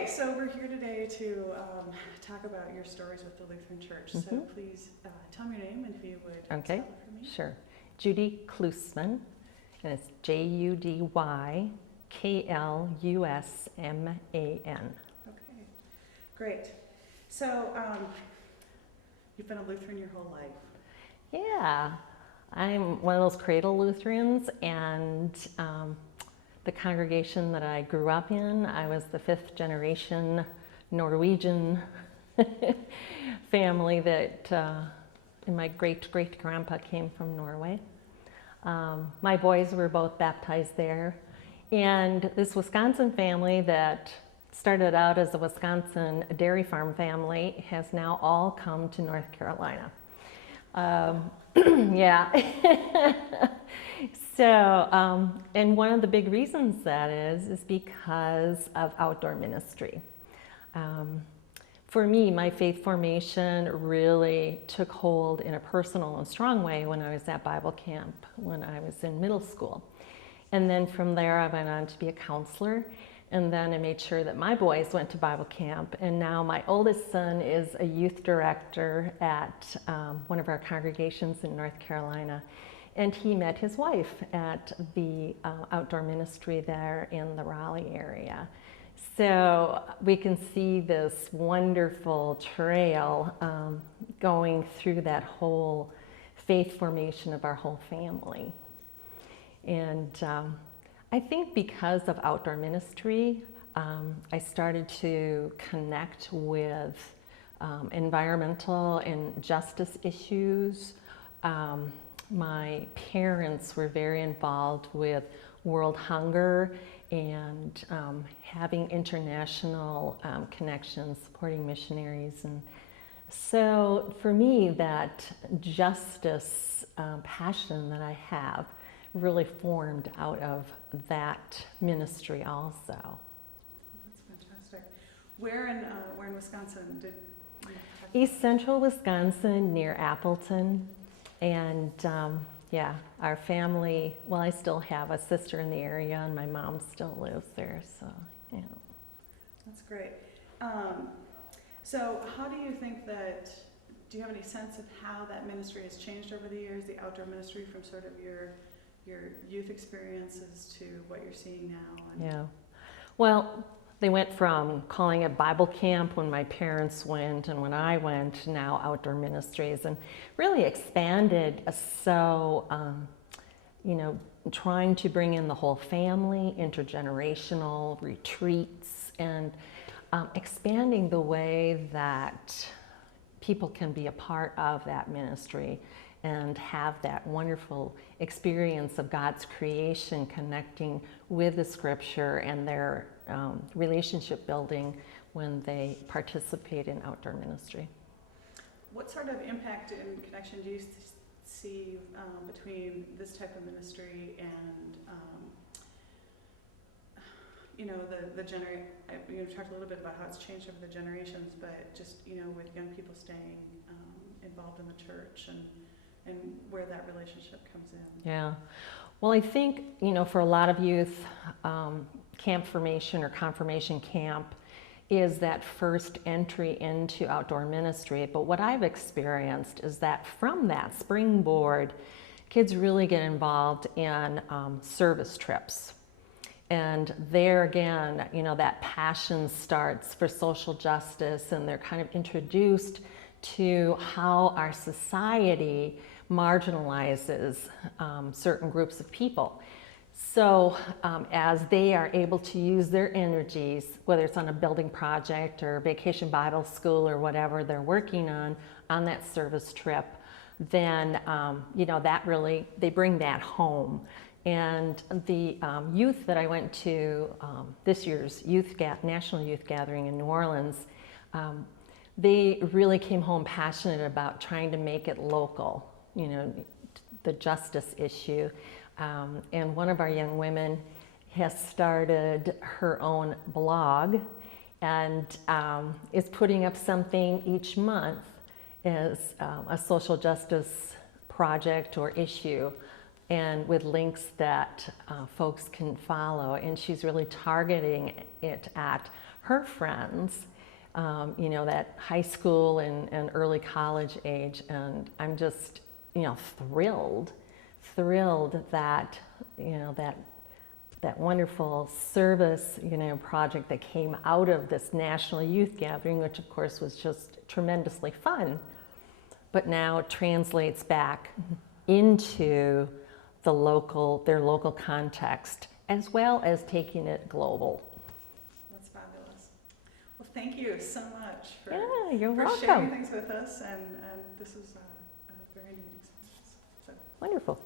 Okay, so we're here today to talk about your stories with the Lutheran Church. So please tell me your name and if you would spell Okay, it for me. sure. Judy Klusman, and it's JudyKlusman. Okay, great. So you've been a Lutheran your whole life. Yeah, I'm one of those cradle Lutherans, and the congregation that I grew up in, I was the 5th generation Norwegian family that, and my great-great-grandpa came from Norway. My boys were both baptized there. And this Wisconsin family that started out as a Wisconsin dairy farm family has now all come to North Carolina. Yeah. So, and one of the big reasons that is because of outdoor ministry. For me, my faith formation really took hold in a personal and strong way when I was at Bible camp when I was in middle school. And then from there, I went on to be a counselor. And then I made sure that my boys went to Bible camp. And now my oldest son is a youth director at one of our congregations in North Carolina. And he met his wife at the outdoor ministry there in the Raleigh area. So we can see this wonderful trail going through that whole faith formation of our whole family. And I think because of outdoor ministry, I started to connect with environmental and justice issues. My parents were very involved with world hunger and having international connections, supporting missionaries. And so for me, that justice passion that I have really formed out of that ministry also. That's fantastic. Where in Wisconsin did you have? East Central Wisconsin near Appleton. And yeah, our family, well, I still have a sister in the area and my mom still lives there, so, yeah. That's great. So how do you think that, do you have any sense of how that ministry has changed over the years, the outdoor ministry, from sort of your youth experiences to what you're seeing now? Yeah. Well, they went from calling it Bible camp when my parents went and when I went, now outdoor ministries, and really expanded. So, you know, trying to bring in the whole family, intergenerational retreats, and expanding the way that people can be a part of that ministry and have that wonderful experience of God's creation connecting with the scripture and their relationship building when they participate in outdoor ministry. What sort of impact and connection do you see between this type of ministry and you know, you've talked a little bit about how it's changed over the generations, but just, you know, with young people staying involved in the church and where that relationship comes in? Yeah. Well, I think, you know, for a lot of youth, camp formation or confirmation camp is that first entry into outdoor ministry. But what I've experienced is that from that springboard, kids really get involved in service trips. And there again, you know, that passion starts for social justice, and they're kind of introduced to how our society marginalizes certain groups of people. So as they are able to use their energies, whether it's on a building project or Vacation Bible School or whatever they're working on that service trip, then you know, that really, they bring that home. And the youth that I went to this year's National Youth Gathering in New Orleans, they really came home passionate about trying to make it local, you know, the justice issue. And one of our young women has started her own blog and is putting up something each month as a social justice project or issue and with links that folks can follow. And she's really targeting it at her friends, that high school and early college age. And I'm just, thrilled that, that wonderful service, project that came out of this national youth gathering, which of course was just tremendously fun, but now it translates back into their local context, as well as taking it global. That's fabulous. Well, thank you so much for, you're welcome. sharing things with us, and this is a very neat experience. So. Wonderful.